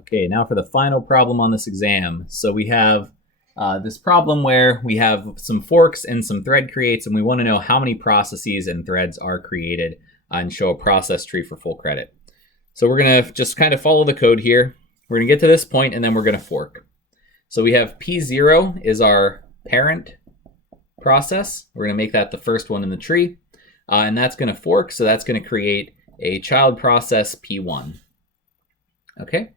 Okay, now for the final problem on this exam. So we have this problem where we have some forks and some thread creates, and we want to know how many processes and threads are created and show a process tree for full credit. So we're going to just kind of follow the code here. We're going to get to this point, and then we're going to fork. So we have P0 is our parent process. We're going to make that the first one in the tree, and that's going to fork. So that's going to create a child process P1. Okay.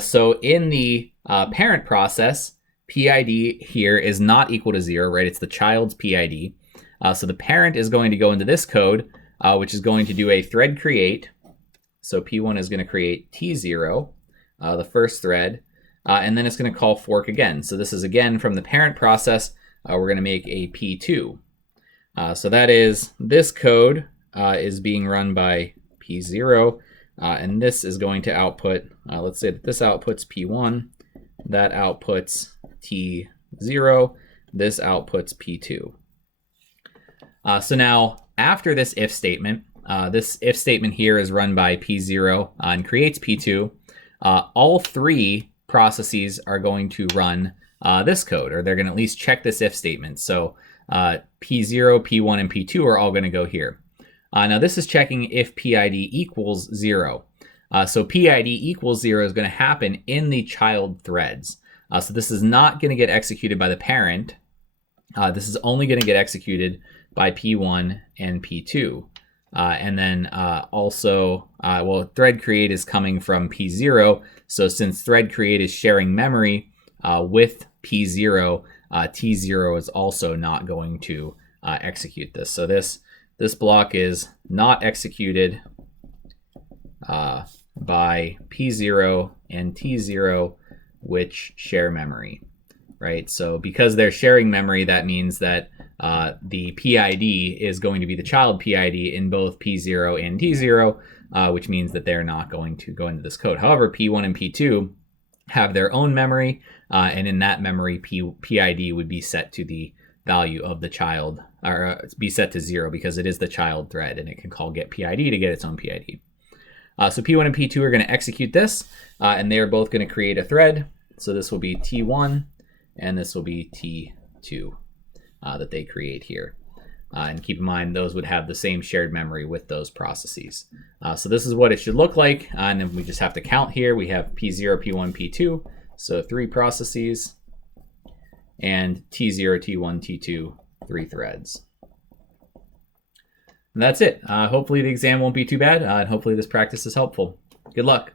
So in the parent process, PID here is not equal to 0, right? It's the child's PID. So the parent is going to go into this code, which is going to do a thread create. So P1 is going to create T0, the first thread, and then it's going to call fork again. So this is again from the parent process. We're going to make a P2. So that is this code is being run by P0. And this is going to output, let's say that this outputs P1, that outputs T0, this outputs P2. So now, after this if statement here is run by P0 and creates P2, all three processes are going to run this code, or they're going to at least check this if statement. So P0, P1, and P2 are all going to go here. Now this is checking if PID equals 0. So PID equals 0 is going to happen in the child threads. So this is not going to get executed by the parent. This is only going to get executed by P1 and P2. And then also, thread create is coming from P0. So since thread create is sharing memory with P0, T0 is also not going to execute this. So this block is not executed by P0 and T0, which share memory, right? So because they're sharing memory, that means that the PID is going to be the child PID in both P0 and T0, which means that they're not going to go into this code. However, P1 and P2 have their own memory, and in that memory, PID would be set to the value of the child, or be set to 0 because it is the child thread and it can call get PID to get its own PID. So P1 and P2 are going to execute this, and they are both going to create a thread. So this will be T1 and this will be T2 that they create here. And keep in mind, those would have the same shared memory with those processes. So this is what it should look like. And then we just have to count here. We have P0, P1, P2. So 3 processes. And T0, T1, T2, 3 threads. And that's it. Hopefully the exam won't be too bad, and hopefully this practice is helpful. Good luck.